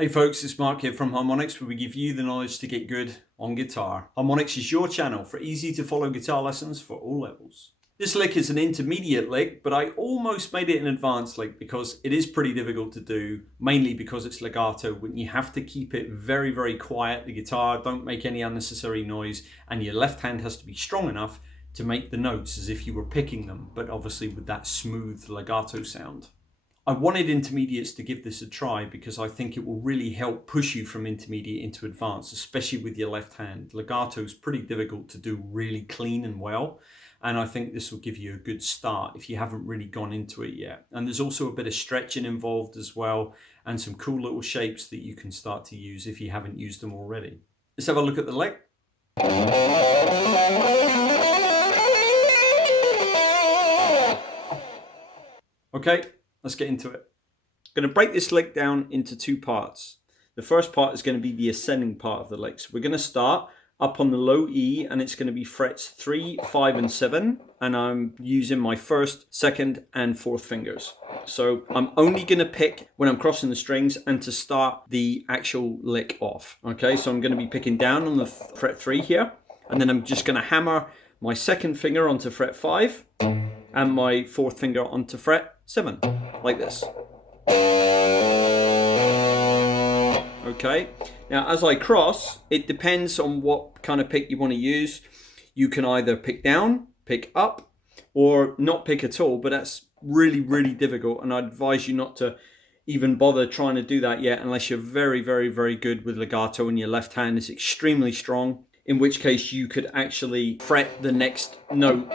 Hey folks, it's Mark here from Harmonix, where we give you the knowledge to get good on guitar. Harmonix is your channel for easy to follow guitar lessons for all levels. This lick is an intermediate lick, but I almost made it an advanced lick because it is pretty difficult to do, mainly because it's legato, when you have to keep it very, very quiet. The guitar, don't make any unnecessary noise, and your left hand has to be strong enough to make the notes as if you were picking them, but obviously with that smooth legato sound. I wanted intermediates to give this a try because I think it will really help push you from intermediate into advanced, especially with your left hand. Legato is pretty difficult to do really clean and well, and I think this will give you a good start if you haven't really gone into it yet. And there's also a bit of stretching involved as well, and some cool little shapes that you can start to use if you haven't used them already. Let's have a look at the lick. Okay. Let's get into it. I'm going to break this lick down into two parts. The first part is going to be the ascending part of the lick. So we're going to start up on the low E, and it's going to be frets 3, 5, and 7. And I'm using my first, second, and fourth fingers. So I'm only going to pick when I'm crossing the strings and to start the actual lick off. Okay, so I'm going to be picking down on the fret 3 here. And then I'm just going to hammer my second finger onto fret 5 and my fourth finger onto fret 7, like this. Okay, now as I cross, it depends on what kind of pick you want to use. You can either pick down, pick up, or not pick at all, but that's really, really difficult, and I advise you not to even bother trying to do that yet unless you're very, very, very good with legato and your left hand is extremely strong, in which case you could actually fret the next note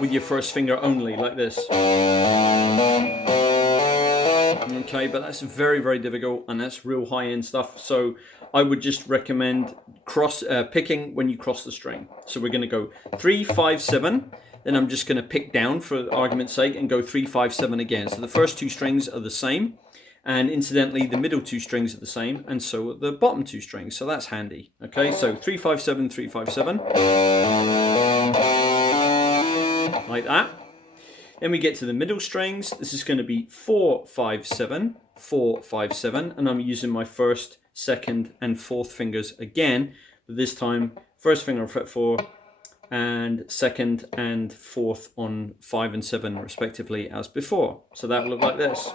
with your first finger only, like this. Okay, but that's very, very difficult, and that's real high-end stuff. So I would just recommend picking when you cross the string. So we're going to go 3, 5, 7. Then I'm just going to pick down for argument's sake and go 3, 5, 7 again. So the first two strings are the same, and incidentally the middle two strings are the same, and so are the bottom two strings. So that's handy. Okay, so 3, 5, 7, 3, 5, 7. Like that. Then we get to the middle strings. This is going to be 4, 5, 7, 4, 5, 7, and I'm using my first, second, and fourth fingers again, but this time first finger on fret 4 and second and fourth on 5 and 7 respectively as before. So that will look like this.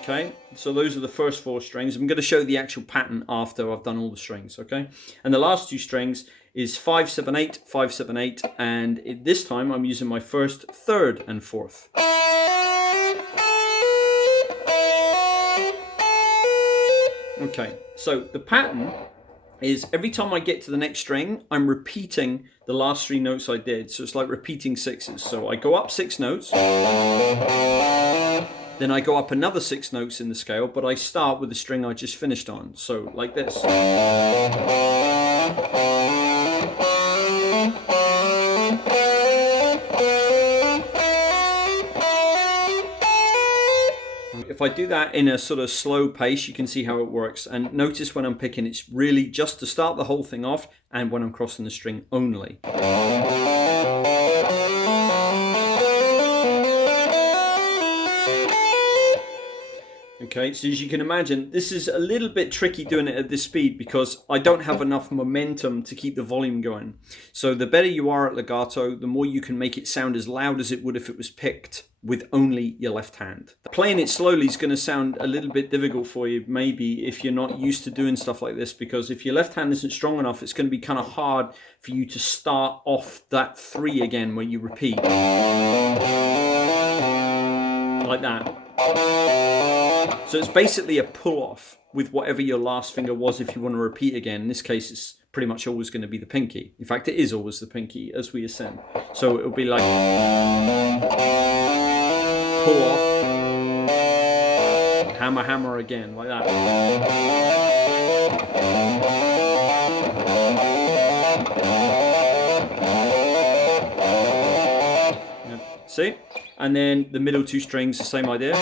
Okay, so those are the first 4 strings. I'm going to show the actual pattern after I've done all the strings, okay? And the last 2 strings is 5, 7, 8, 5, 7, 8, and this time I'm using my first, third, and fourth. Okay, so the pattern is every time I get to the next string, I'm repeating the last 3 notes I did. So it's like repeating 6s. So I go up 6 notes. Then I go up another 6 notes in the scale, but I start with the string I just finished on. So like this. If I do that in a sort of slow pace, you can see how it works. And notice when I'm picking, it's really just to start the whole thing off and when I'm crossing the string only. Okay, so as you can imagine, this is a little bit tricky doing it at this speed because I don't have enough momentum to keep the volume going. So the better you are at legato, the more you can make it sound as loud as it would if it was picked with only your left hand. Playing it slowly is going to sound a little bit difficult for you, maybe, if you're not used to doing stuff like this, because if your left hand isn't strong enough, it's going to be kind of hard for you to start off that 3 again when you repeat. Like that. So it's basically a pull-off with whatever your last finger was if you want to repeat again. In this case, it's pretty much always going to be the pinky. In fact, it is always the pinky as we ascend. So it'll be like pull-off, hammer, hammer again, like that. Yeah. See? And then the middle 2 strings, the same idea.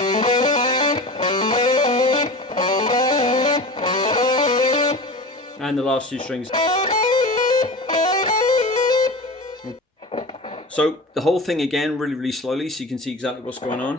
And the last 2 strings. So the whole thing again, really, really slowly, so you can see exactly what's going on.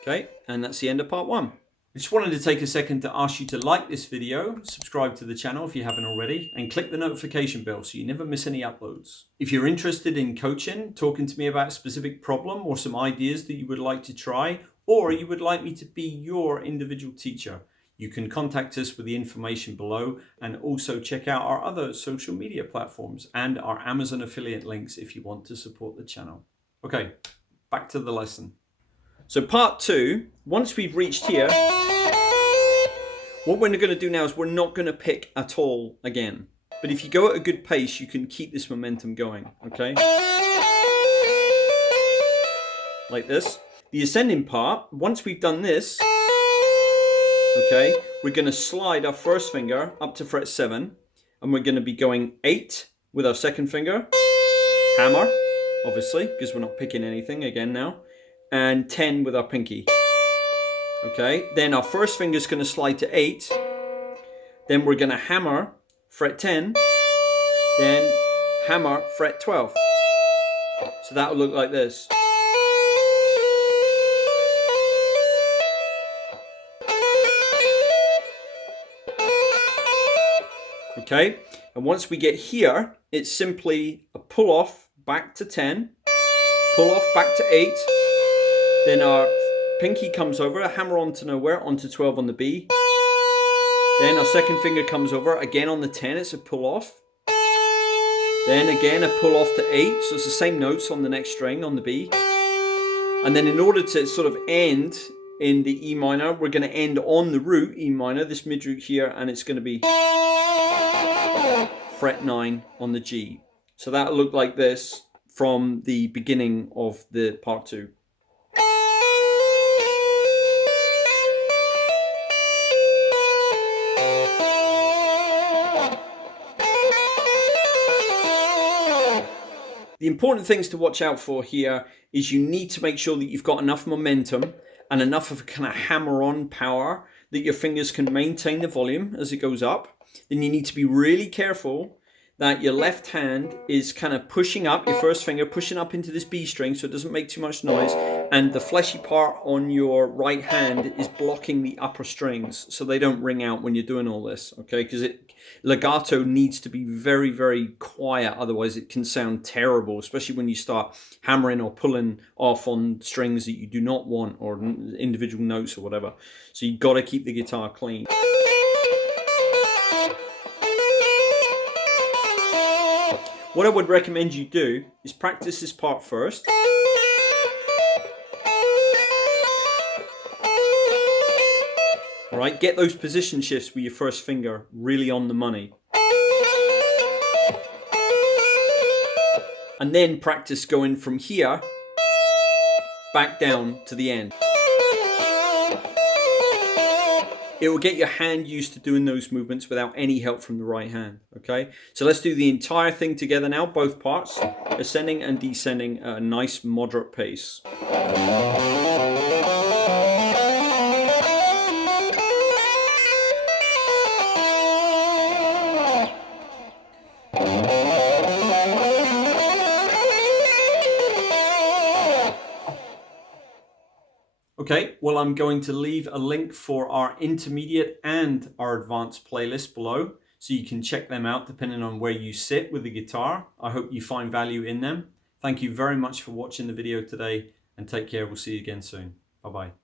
Okay, and that's the end of part 1. I just wanted to take a second to ask you to like this video, subscribe to the channel if you haven't already, and click the notification bell so you never miss any uploads. If you're interested in coaching, talking to me about a specific problem or some ideas that you would like to try, or you would like me to be your individual teacher, you can contact us with the information below, and also check out our other social media platforms and our Amazon affiliate links if you want to support the channel. Okay, back to the lesson. So part 2, once we've reached here, what we're going to do now is we're not going to pick at all again. But if you go at a good pace, you can keep this momentum going, okay? Like this. The ascending part, once we've done this, okay, we're going to slide our first finger up to fret 7, and we're going to be going 8 with our second finger, hammer, obviously, because we're not picking anything again now, and 10 with our pinky. Okay, then our first finger is going to slide to 8, then we're going to hammer fret 10, then hammer fret 12. So that will look like this. Okay, and once we get here, it's simply a pull off back to 10, pull off back to 8, then our pinky comes over, a hammer onto nowhere, onto 12 on the B. Then our second finger comes over, again on the 10, it's a pull off. Then again a pull off to 8, so it's the same notes on the next string on the B. And then in order to sort of end in the E minor, we're going to end on the root E minor, this mid root here, and it's going to be fret 9 on the G. So that'll look like this from the beginning of the part 2. The important things to watch out for here is you need to make sure that you've got enough momentum and enough of a kind of hammer-on power that your fingers can maintain the volume as it goes up. Then you need to be really careful that your left hand is kind of pushing up, your first finger pushing up into this B string so it doesn't make too much noise, and the fleshy part on your right hand is blocking the upper strings so they don't ring out when you're doing all this, okay? Because legato needs to be very, very quiet, otherwise it can sound terrible, especially when you start hammering or pulling off on strings that you do not want, or individual notes or whatever. So you've got to keep the guitar clean. What I would recommend you do is practice this part first. Alright, get those position shifts with your first finger really on the money. And then practice going from here back down to the end. It will get your hand used to doing those movements without any help from the right hand, okay? So let's do the entire thing together now, both parts, ascending and descending at a nice moderate pace. Okay, well, I'm going to leave a link for our intermediate and our advanced playlist below, so you can check them out depending on where you sit with the guitar. I hope you find value in them. Thank you very much for watching the video today, and take care. We'll see you again soon. Bye-bye.